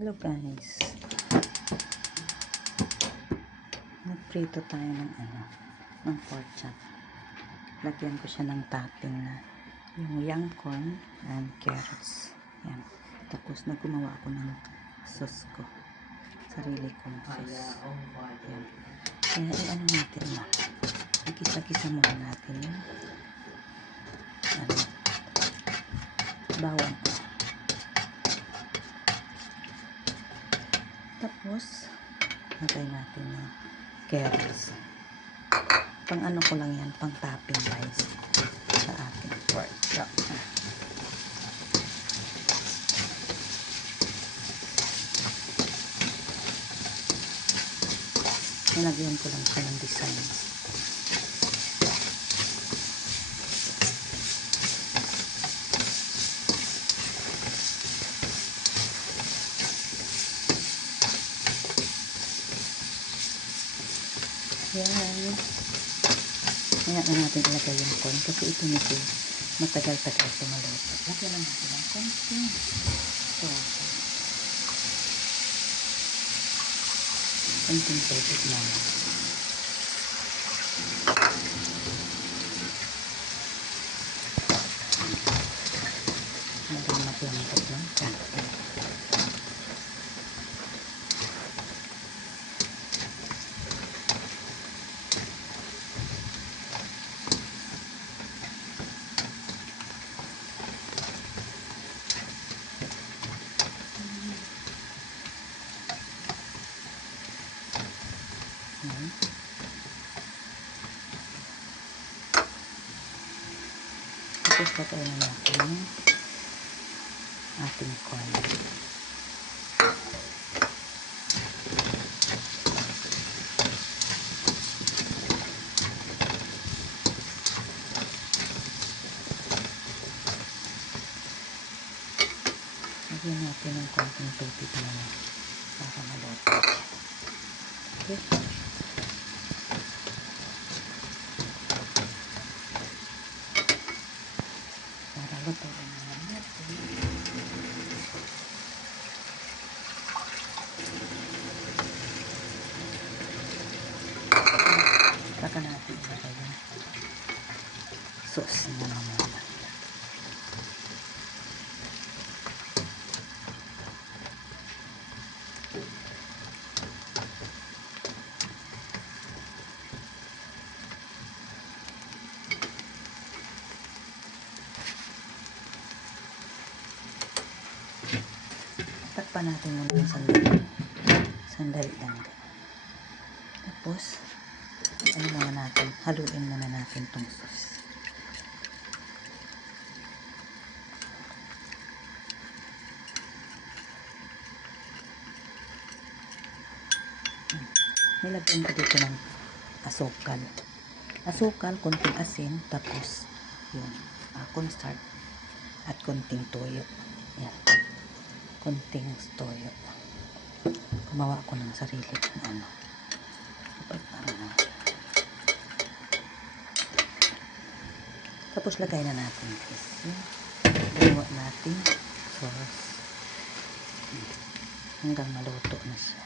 Hello guys, nagprito tayo ng pork chop. Lagyan ko siya ng topping na yung young corn and carrots. Yan. Tapos naggumawa ako ng sauce ko, sarili kong sauce. Yan. Kaya i-ano natin na, ikisa-kisa muna natin yung bawang. Tapos lagay natin yung carrots. Pang ano ko lang yan, pang topping guys sa ating pork chop. Nilagyan ko lang siya ng design. Yan. Kaya na natin ilagay yung corn kasi ito nito matagal-tagal ito maluto. Lagyan na natin ang konting konting tubig na. Lagyan ng konting. Tapos patay na natin yung ating corn. Lagyan natin ng konting tubig na para maluto. Okay. Lutuin na natin. Saka natin ilagay yung sauce na naman. Takpan natin muna yung sandali lang. Tapos ano muna natin, haluin muna natin itong sauce. Nilagyan ko dito ng asukal, konting asin, tapos yung cornstarch at konting toyo. Yan, konting toyo. Gumawa ko ng sarili kong tapos lagay na natin yung ginawa natin sauce hanggang maluto na siya.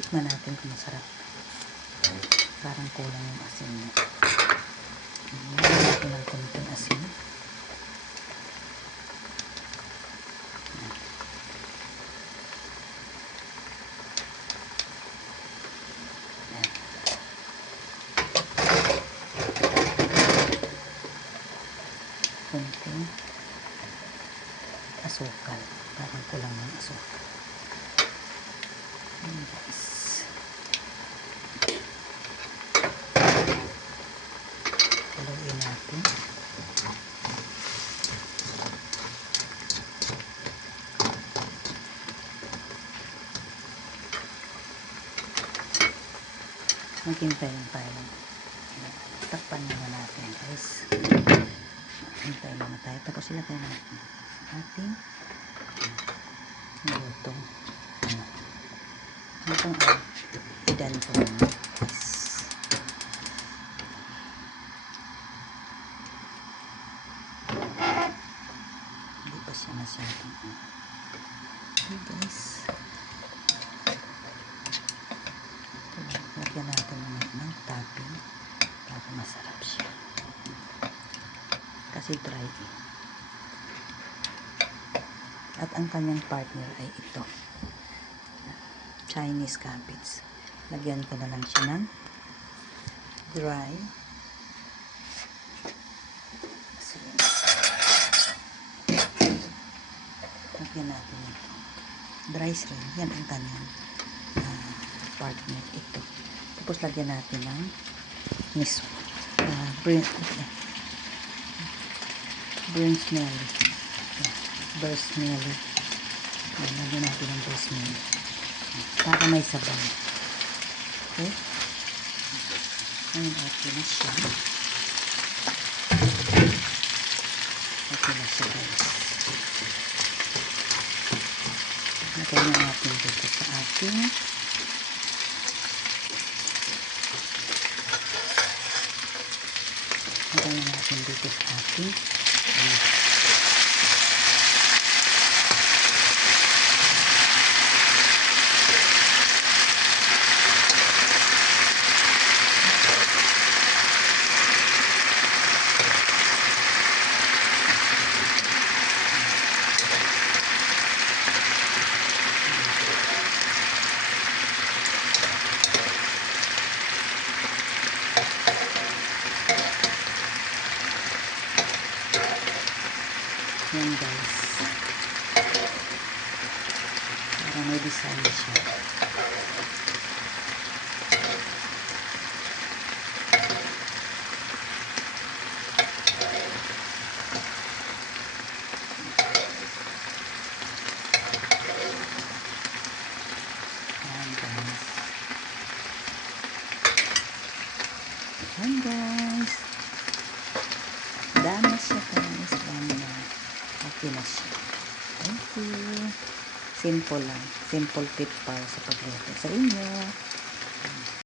Tikman natin kung masarap. Parang kulang yung asin niya. Lagyan natin ng konting asin. Konting asukal. Parang kulang yung asukal. Guys. Haluin natin. Maghintay tayo. Takpan muna natin guys. guys. Hintay lang tayo. Tapos sila tayo natin ating luto. Hanggang idan ko lang. Yes. Hindi pa siya masyadong. Okay guys. Lagyan natin ng topping para masarap siya. Kasi dry. At ang kanyang partner ay ito. Chinese cabbage. Lagyan ko na lang siya ng dry. Lagyan natin ito. Dry shrimp. Yan ang kanyang partner. Ito. Tapos lagyan natin ng Bursmelly. Bursmelly. Lagyan natin ng bursmelly. Para may sabaw. Okay? Ngayon, okay na siya. Okay na siya, guys. Lagyan na natin dito sa ating yan guys. Para may design siya. Yan guys. Dami siya guys. Dami na. Okay na siya. Thank you. Simple lang. Simple tip para sa pagluto sa inyo.